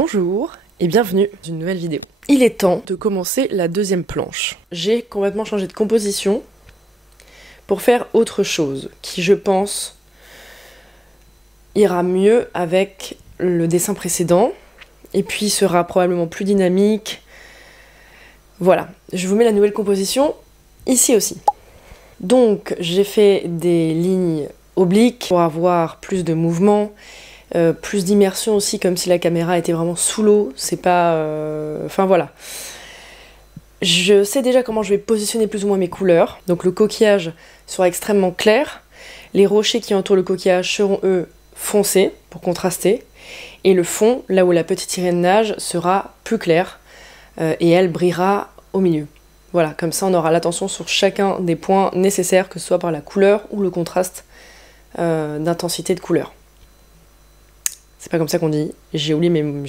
Bonjour et bienvenue dans une nouvelle vidéo. Il est temps de commencer la deuxième planche. J'ai complètement changé de composition pour faire autre chose qui, je pense, ira mieux avec le dessin précédent et puis sera probablement plus dynamique. Voilà, je vous mets la nouvelle composition ici aussi. Donc j'ai fait des lignes obliques pour avoir plus de mouvement. Plus d'immersion aussi, comme si la caméra était vraiment sous l'eau, c'est pas... Enfin voilà. Je sais déjà comment je vais positionner plus ou moins mes couleurs, donc le coquillage sera extrêmement clair, les rochers qui entourent le coquillage seront eux foncés pour contraster, et le fond, là où la petite sirène nage, sera plus clair, et elle brillera au milieu. Voilà, comme ça on aura l'attention sur chacun des points nécessaires, que ce soit par la couleur ou le contraste d'intensité de couleur. C'est pas comme ça qu'on dit, j'ai oublié mon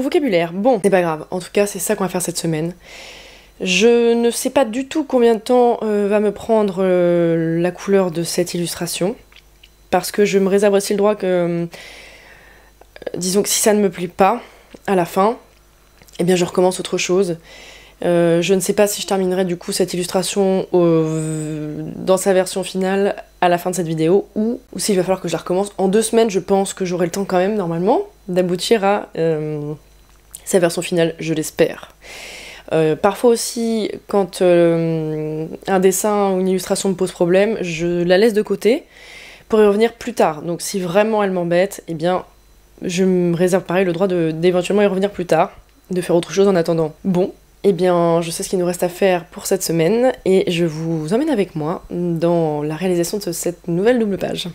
vocabulaire. Bon, c'est pas grave, en tout cas c'est ça qu'on va faire cette semaine. Je ne sais pas du tout combien de temps va me prendre la couleur de cette illustration, parce que je me réserve aussi le droit que, disons que si ça ne me plaît pas à la fin, eh bien je recommence autre chose. Je ne sais pas si je terminerai du coup cette illustration dans sa version finale à la fin de cette vidéo ou s'il va falloir que je la recommence. En 2 semaines, je pense que j'aurai le temps quand même, normalement, d'aboutir à sa version finale, je l'espère. Parfois aussi, quand un dessin ou une illustration me pose problème, je la laisse de côté pour y revenir plus tard. Donc si vraiment elle m'embête, eh bien je me réserve pareil le droit d'éventuellement y revenir plus tard, de faire autre chose en attendant. Bon. Eh bien, je sais ce qu'il nous reste à faire pour cette semaine et je vous emmène avec moi dans la réalisation de cette nouvelle double page.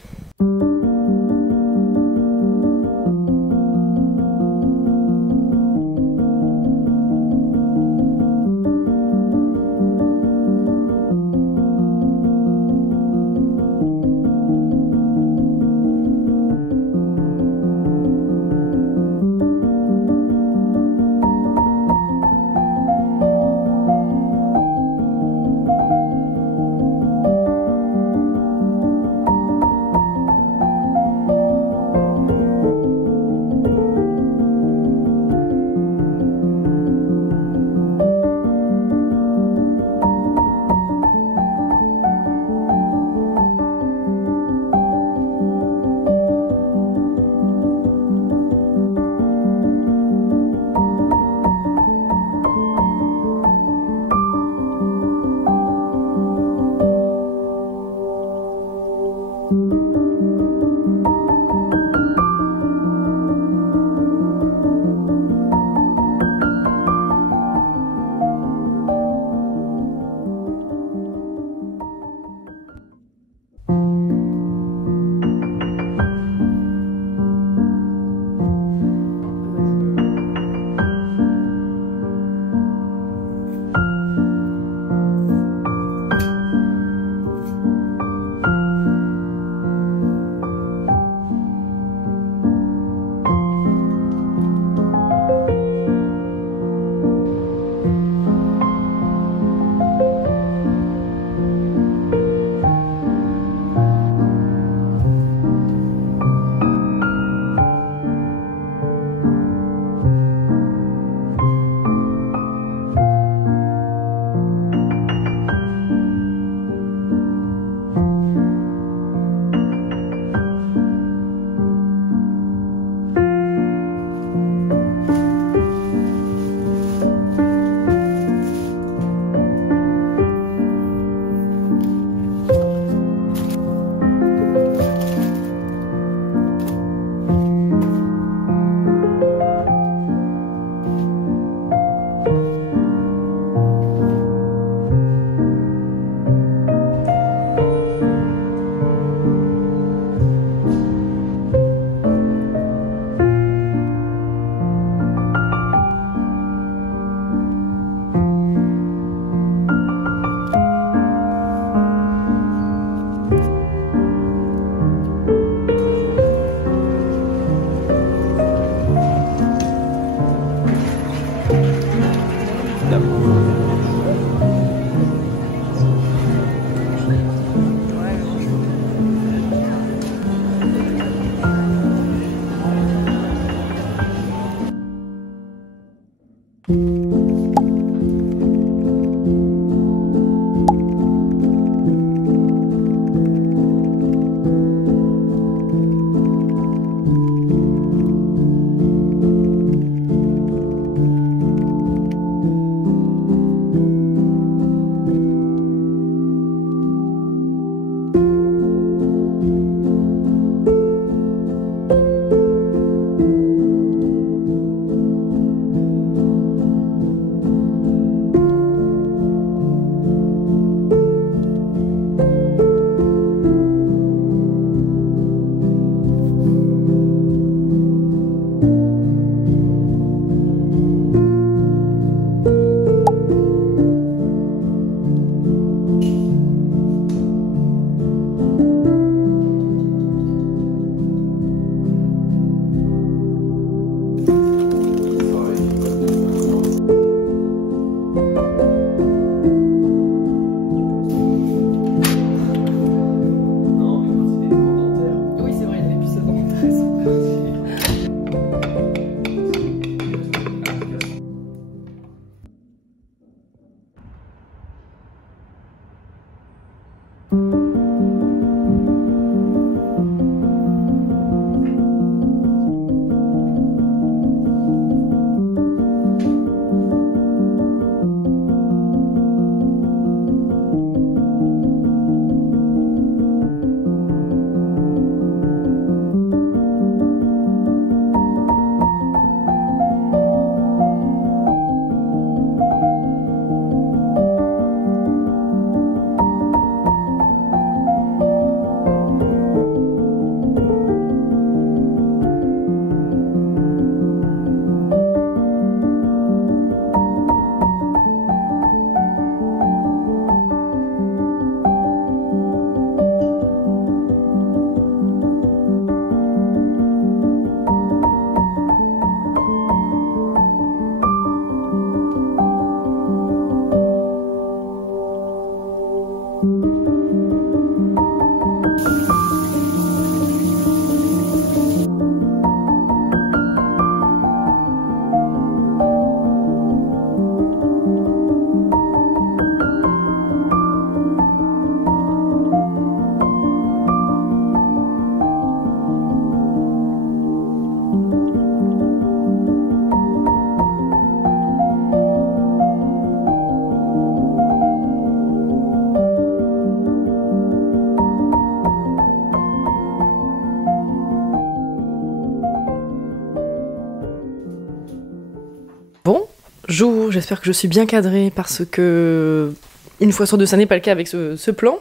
jour. J'espère que je suis bien cadrée parce que une fois sur deux, ça n'est pas le cas avec ce plan.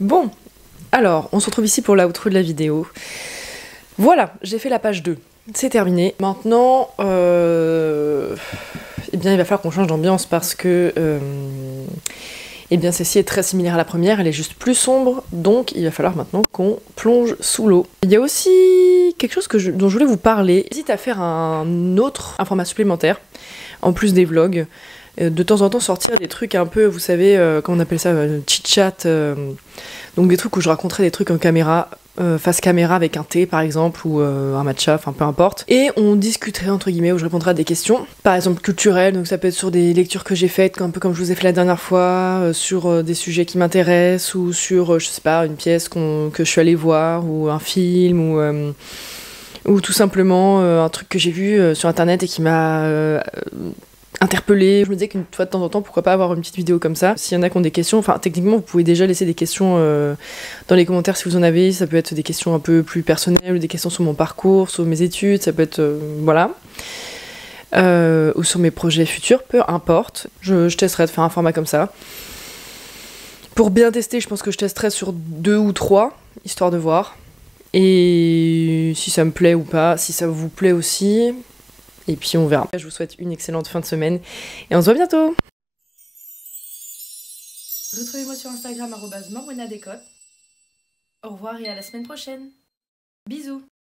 Bon, alors, on se retrouve ici pour l'outro de la vidéo. Voilà, j'ai fait la page 2. C'est terminé. Maintenant, eh bien, il va falloir qu'on change d'ambiance parce que eh bien, celle-ci est très similaire à la première, elle est juste plus sombre, donc il va falloir maintenant qu'on plonge sous l'eau. Il y a aussi quelque chose dont je voulais vous parler. J'hésite à faire un format supplémentaire, en plus des vlogs. De temps en temps sortir des trucs un peu, vous savez, comment on appelle ça, chit-chat, donc des trucs où je raconterai des trucs en caméra, face caméra avec un thé par exemple, ou un matcha, enfin peu importe. Et on discuterait entre guillemets, où je répondrai à des questions, par exemple culturelles, donc ça peut être sur des lectures que j'ai faites, un peu comme je vous ai fait la dernière fois, sur des sujets qui m'intéressent, ou sur, je sais pas, une pièce que je suis allée voir, ou un film, ou tout simplement un truc que j'ai vu sur internet et qui m'a interpellée. Je me disais qu'une fois de temps en temps, pourquoi pas avoir une petite vidéo comme ça. S'il y en a qui ont des questions, enfin techniquement vous pouvez déjà laisser des questions dans les commentaires si vous en avez. Ça peut être des questions un peu plus personnelles, ou des questions sur mon parcours, sur mes études, ça peut être voilà. Ou sur mes projets futurs, peu importe. Je testerai de faire un format comme ça. Pour bien tester, je pense que je testerai sur 2 ou 3, histoire de voir. Et si ça me plaît ou pas, si ça vous plaît aussi. Et puis on verra. Je vous souhaite une excellente fin de semaine et on se voit bientôt. Retrouvez-moi sur Instagram @morwenadécote. Au revoir et à la semaine prochaine. Bisous.